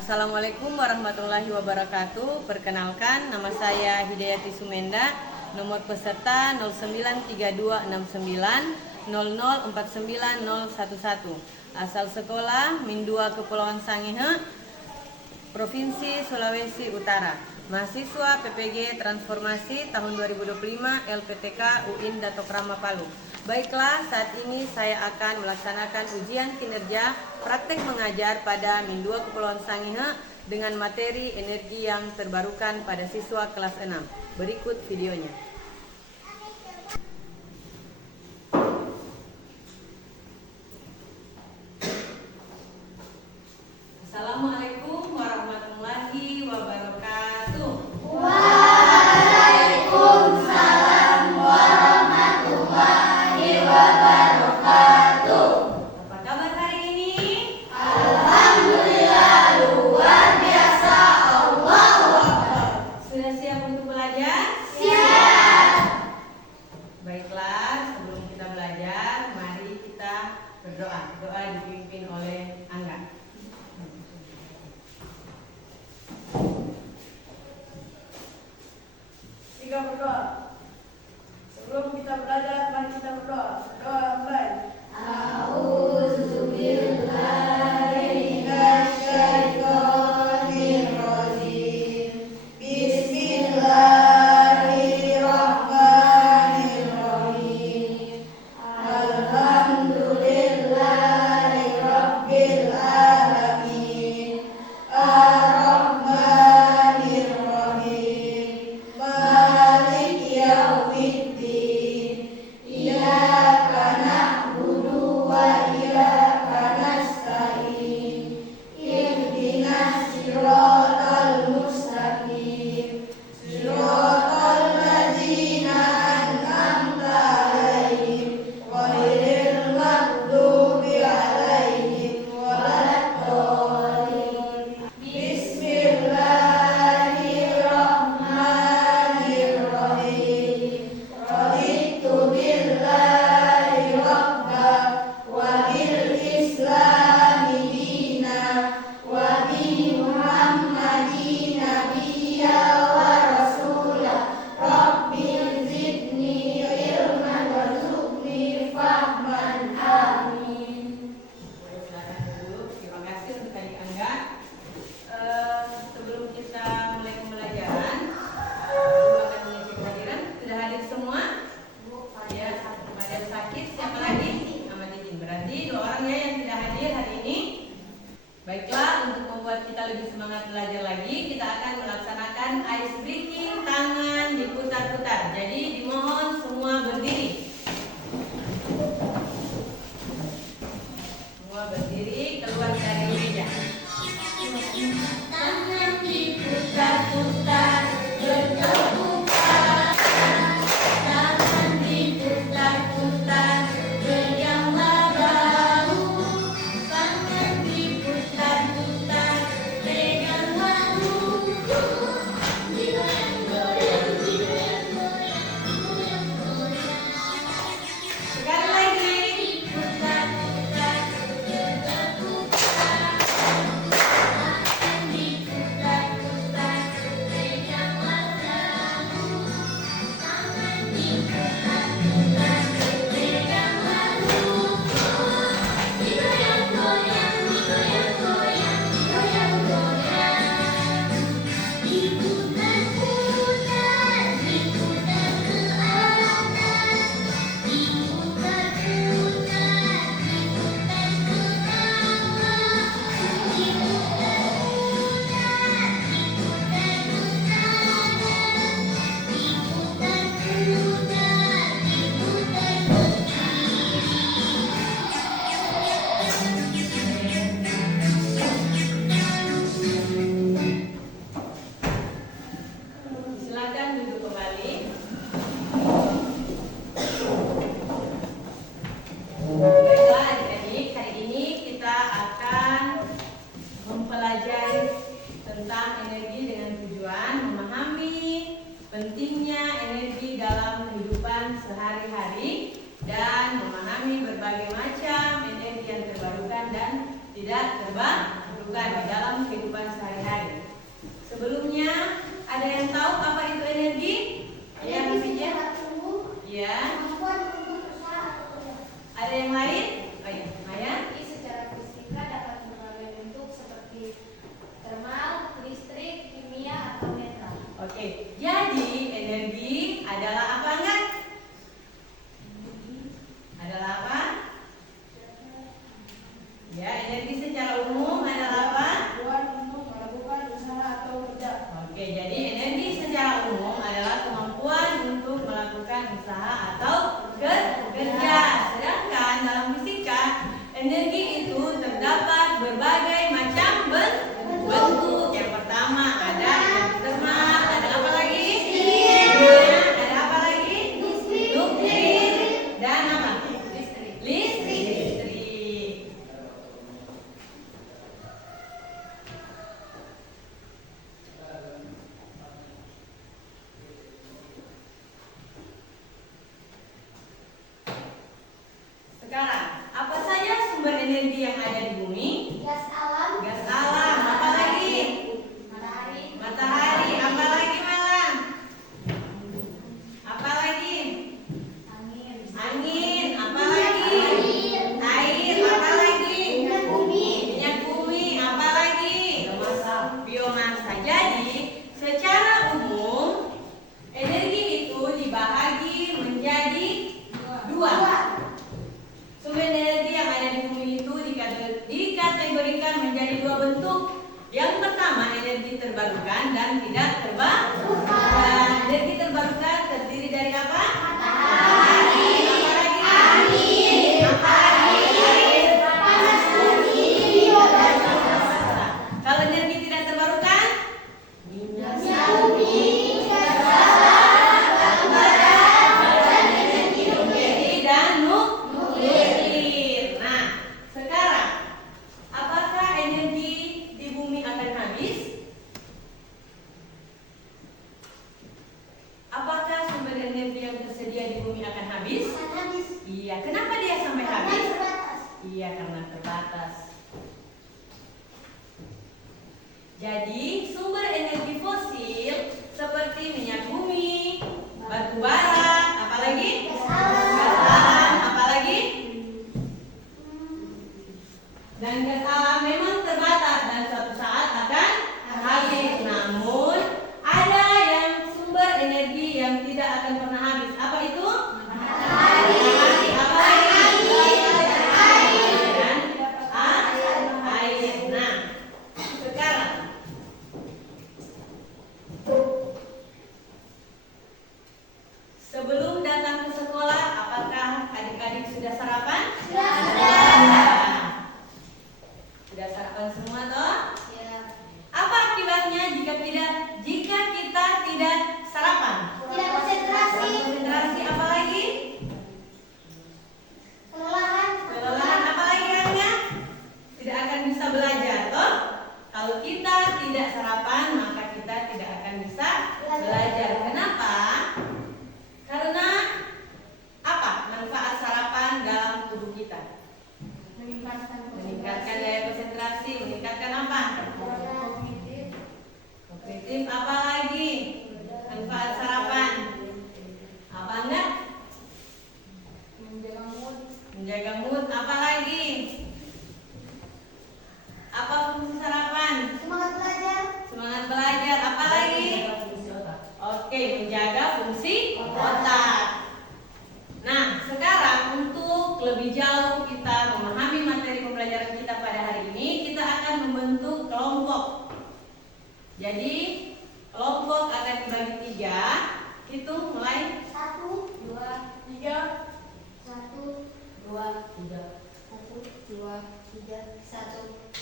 Assalamualaikum warahmatullahi wabarakatuh. Perkenalkan, nama saya Hidayati Sumenda. Nomor peserta 093269004911. Asal sekolah Min 2 Kepulauan Sangihe, Provinsi Sulawesi Utara. Mahasiswa PPG Transformasi tahun 2025 LPTK UIN Dato Krama Palu. Baiklah, saat ini saya akan melaksanakan ujian kinerja praktek mengajar pada Min 2 Kepulauan Sangihe dengan materi energi yang terbarukan pada siswa kelas 6. Berikut videonya. Assalamualaikum warahmatullahi wabarakatuh. Waalaikumsalam warahmatullahi wabarakatuh. Apa kabar hari ini? Alhamdulillah luar biasa. Allahu Akbar. Sudah siap untuk belajar? Siap. Baiklah, sebelum kita belajar, mari kita berdoa. Doa dipimpin oleh Angga. Tiga berdoa. Sebelum kita belajar, mari kita berdoa. Doa yang baik. A'udzubillahi minasyaitonirrajim. Bismillahirrahmanirrahim. Alhamdulillahi rabbil alamin. Ar-Rahmanir-Rahim. Malik yaumiddin. Iyyaka na'budu wa iyyaka nasta'in. Ihdinas siratal mustaqim. Siratal ladzina an'amta 'alaihim ghairil maghdubi 'alaihim waladdallin. Bismillahirrahmanirrahim. Raditu billahi rabba wa bil islami dina wa bi Muhammadin nabiyya wa rasula. Rabbil zidni ilman warzuqni fahman. Amin. Boleh silakan duduk. Terima kasih untuk adik Angga. Sebelum kita mulai pembelajaran, Ibu akan mengisi kehadiran. Sudah hadir semua? Ya, ada yang sakit. Siapa lagi? Ahmad Izin. Berarti 2 orang ya yang tidak hadir hari ini. Baiklah, untuk membuat kita lebih semangat belajar lagi, kita akan melaksanakan ice breaking, tangan diputar-putar. Jadi dimohon semua berdiri. Semua berdiri, keluar dari meja. Tangan diputar-putar, bertepuk tangan. Tangan diputar-putar, berianglah bahu. Tangan diputar-putar, peganglah buku. Digoyang-goyang, digoyang-goyang, digoyang-goyang. Sekali lagi. Diputar-putar, bertepuk tangan. Tangan diputar-putar, peganglah bahu. Tangan diputar-putar, peganglah buku. Digoyang-goyang, digoyang-goyang, digoyang-goyang. Diputar-putar, diputar ke arah kanan. Diputar-putar, diputar ke bawah. Diputar-putar, diputar ke kanan. Diputar-putar, diputar ke Silakan duduk kembali. Baiklah adik-adik, hari ini kita akan mempelajari tentang energi dengan tujuan memahami pentingnya energi dalam kehidupan sehari-hari dan memahami berbagai macam energi yang terbarukan dan tidak terbarukan. lakukan di dalam kehidupan sehari-hari. Sebelumnya, ada yang tahu apa itu energi? Ya, maksudnya? Ya. Ada yang lain? Oh ya, Maya? Secara fisika dapat berbagai bentuk seperti termal, listrik, kimia, atau metal. Oke, jadi energi adalah apa enggak? Adalah apa? Ya, energi secara umum adalah apa? Kemampuan untuk melakukan usaha atau kerja. Oke, jadi energi secara umum adalah kemampuan untuk melakukan usaha atau kerja. Sedangkan dalam fisika, energi itu terdapat berbagai macam bentuk. Yang pertama ada termal, ada apa lagi? Ada apa lagi? Nuklir dan apa? Listrik. Sekarang, apa saja sumber energi yang ada di bumi? Gas alam, Gas alam, apa lagi? matahari, Matahari, apa lagi malam? Apa lagi? angin, Angin, apa lagi? Air, apa lagi? Minyak bumi, apa lagi? Biomasa. Jadi, secara umum, energi itu dibagi menjadi dua. Sumber energi yang ada di bumi itu dikategorikan menjadi dua bentuk. Yang pertama energi terbarukan dan tidak terbarukan. Energi terbarukan terdiri dari apa? Matahari. Apa lagi? Angin. Apa lagi? Air. Panas bumi. Biomasa. Kalau energi tidak terbarukan? Minyak bumi. Dan nuklir. Nah, sekarang apakah energi di bumi akan habis? Apakah sumber energi yang tersedia di bumi akan habis? Iya, kenapa dia sampai habis? Iya, karena terbatas. Jadi, sumber energi fosil seperti minyak bumi, batu bara, apalagi? Gas alam, apalagi? Dan gas alam memang terbatas dan suatu saat akan habis. Namun, ada yang sumber energi yang tidak akan pernah habis. Apa itu? Matahari. Apa lagi? Dan air. Nah, sekarang sebelum datang ke sekolah, apakah adik-adik sudah sarapan? Sudah sarapan semua toh? Apa akibatnya jika kita tidak sarapan? Tidak konsentrasi. Konsentrasi, apa lagi? Kelelahan, apa lagi Rangga? Tidak akan bisa belajar toh? Kalau kita tidak sarapan, maka kita tidak akan bisa belajar. Kenapa? Karena apa? Manfaat sarapan dalam tubuh kita. Meningkatkan daya konsentrasi, meningkatkan apa? Kognitif, apa lagi? Manfaat sarapan. Apa enggak? Menjaga mood, apa lagi? Apa fungsi sarapan? Semangat belajar, apa lagi? Oke, menjaga fungsi otak. Nah, sekarang untuk lebih jauh kita memahami materi pembelajaran kita pada hari ini, kita akan membentuk kelompok. Jadi, kelompok akan dibagi 3. Hitung mulai 1, 2, 3. 1.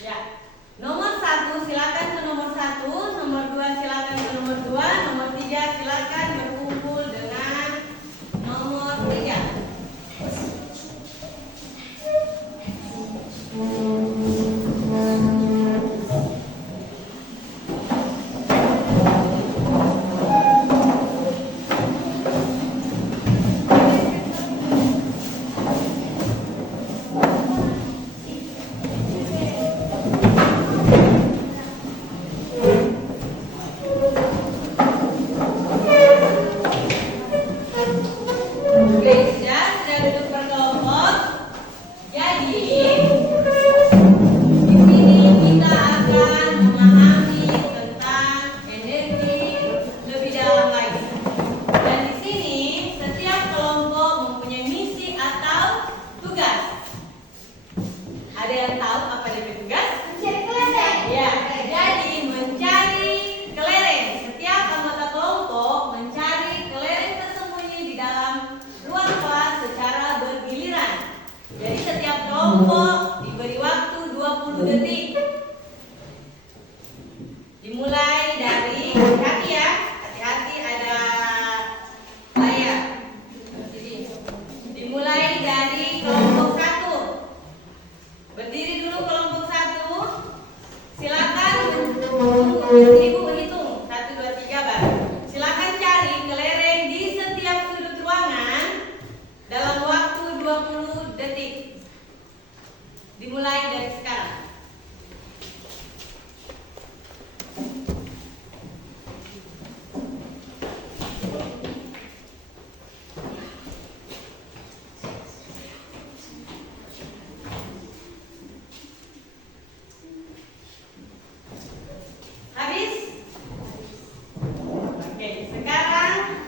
ya. Nomor 1 silakan ke nomor 1, nomor 2 silakan ke nomor 2, nomor 3 silakan berkumpul dengan nomor 3. Dimulai dari, hati-hati ya, hati-hati ada layar. Dimulai dari kelompok 1. Berdiri dulu kelompok 1. Silakan ibu berhitung 1, 2, 3 baru. Silakan cari kelereng di setiap sudut ruangan dalam waktu 20 detik. Dimulai dari sekarang. Habis? Oke, sekarang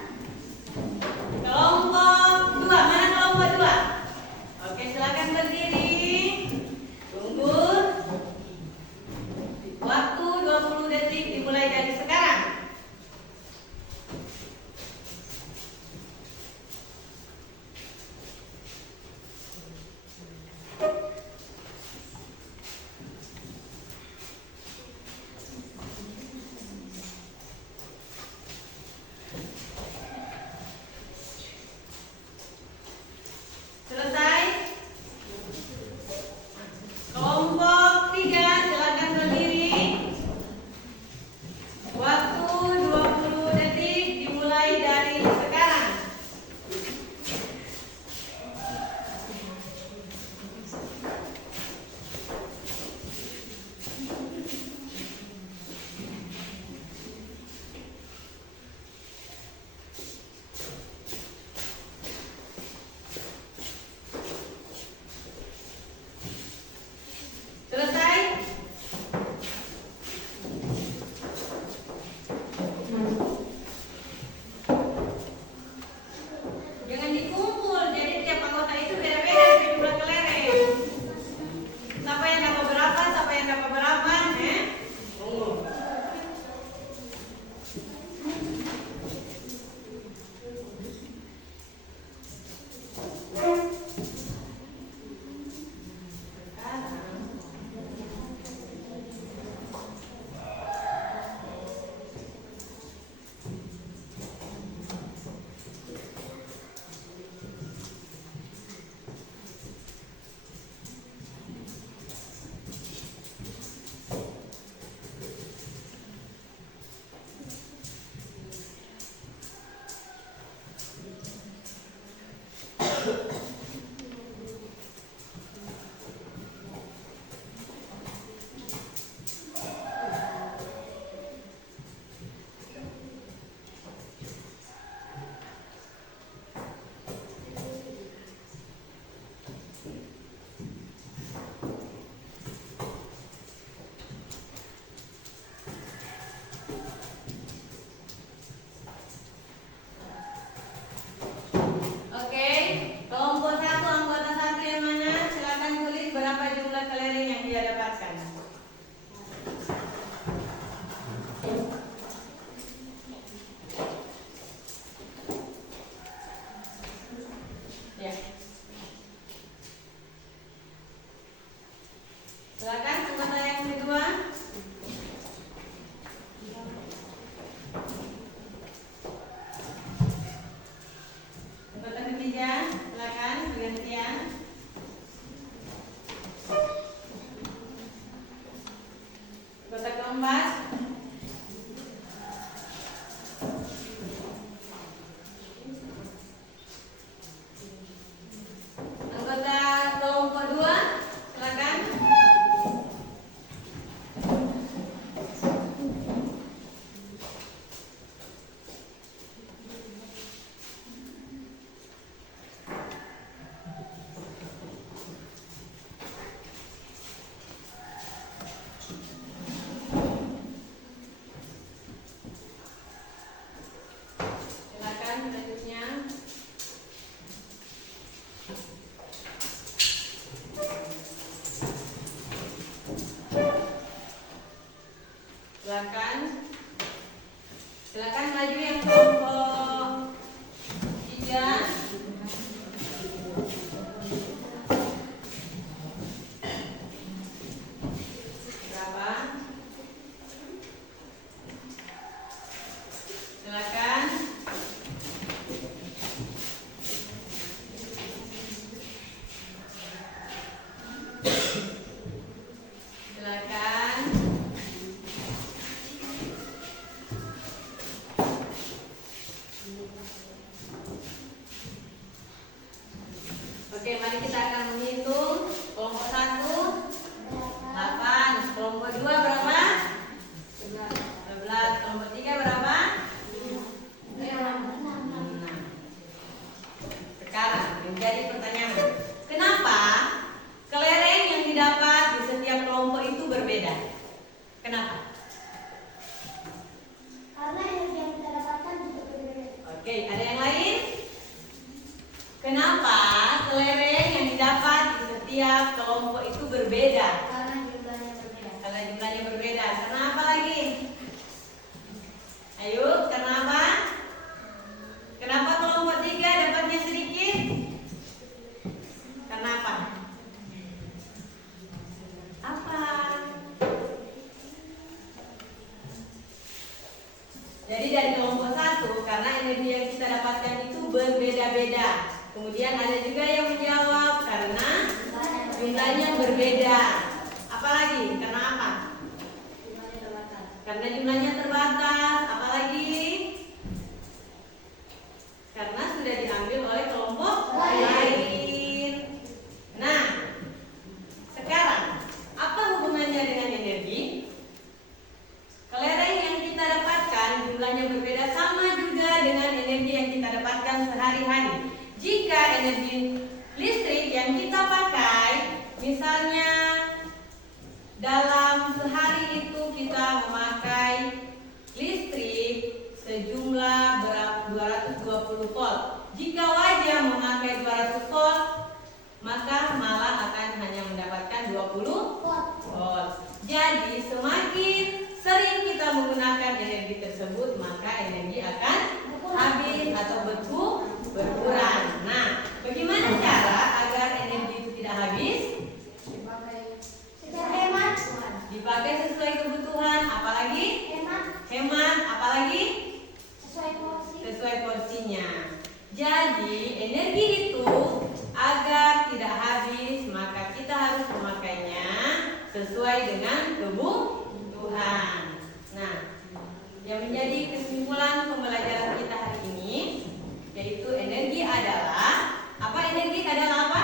kelompok 2. Mana kelompok 2? Oke, silakan berdiri. Tunggu. Waktu 20 detik dimulai dari sekarang. Selesai? Kelompok 3 silakan berdiri. Waktu 20 detik dimulai dari sekarang. Selesai? Jangan dikumpul, jadi tiap anggota itu beda-beda jumlah kelereng. Siapa yang dapat berapa, siapa yang dapat berapa, tunggu. Oke, kelompok 1 anggota 1 yang mana? Silakan tulis berapa jumlah kelereng yang dia dapatkan. Ya. Silakan anggota yang kedua. Anggota ketiga, silakan bergantian. Anggota keempat. Anggota kelompok 2, silakan. Silakan selanjutnya. Silakan. Silakan maju yang kelompok 3. Berapa? lagi? Ayo, kenapa? Kenapa kelompok 3 dapatnya sedikit? Kenapa? Apa? Jadi dari kelompok 1, karena energi yang kita dapatkan itu berbeda-beda. Kemudian ada juga yang menjawab karena jumlahnya berbeda. Apalagi? Karena apa? Karena jumlahnya terbatas. Apalagi? Karena sudah diambil oleh kelompok lain. Nah, sekarang apa hubungannya dengan energi? Kelereng yang kita dapatkan jumlahnya berbeda, sama juga dengan energi yang kita dapatkan sehari-hari. Jika energi listrik yang kita pakai, misalnya dalam sehari itu kita memakai listrik sejumlah 220 volt. Jika wajah memakai 200 volt, maka malah akan hanya mendapatkan 20 volt. Jadi semakin sering kita menggunakan energi tersebut, maka energi akan habis atau berkurang. Nah, bagaimana cara agar energi itu tidak habis? Secara hemat. Dipakai sesuai kebutuhan. Apalagi? Hemat. Apalagi? Sesuai porsinya. Jadi energi itu agar tidak habis, maka kita harus memakainya sesuai dengan kebutuhan. Nah, yang menjadi kesimpulan pembelajaran kita hari ini yaitu energi adalah apa? Energi adalah apa?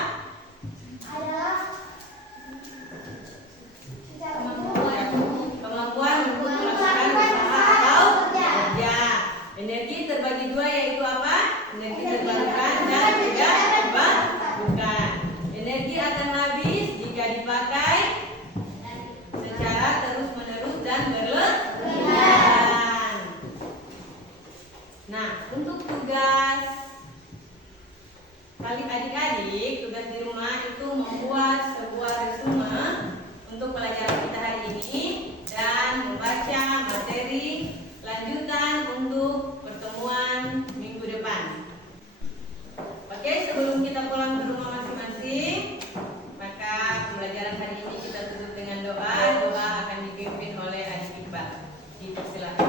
Kemampuan untuk melakukan usaha atau kerja. Energi terbagi dua, yaitu apa? Energi terbarukan dan tidak terbarukan. Energi akan habis jika dipakai secara terus-menerus dan berlebihan. Nah, untuk tugas adik-adik, tugas di rumah itu membuat sebuah resume untuk pelajaran kita hari ini dan membaca materi lanjutan untuk pertemuan minggu depan. Oke, sebelum kita pulang ke rumah masing-masing, maka pembelajaran hari ini kita tutup dengan doa. Doa akan dipimpin oleh Adik Iqbal. Dipersilakan.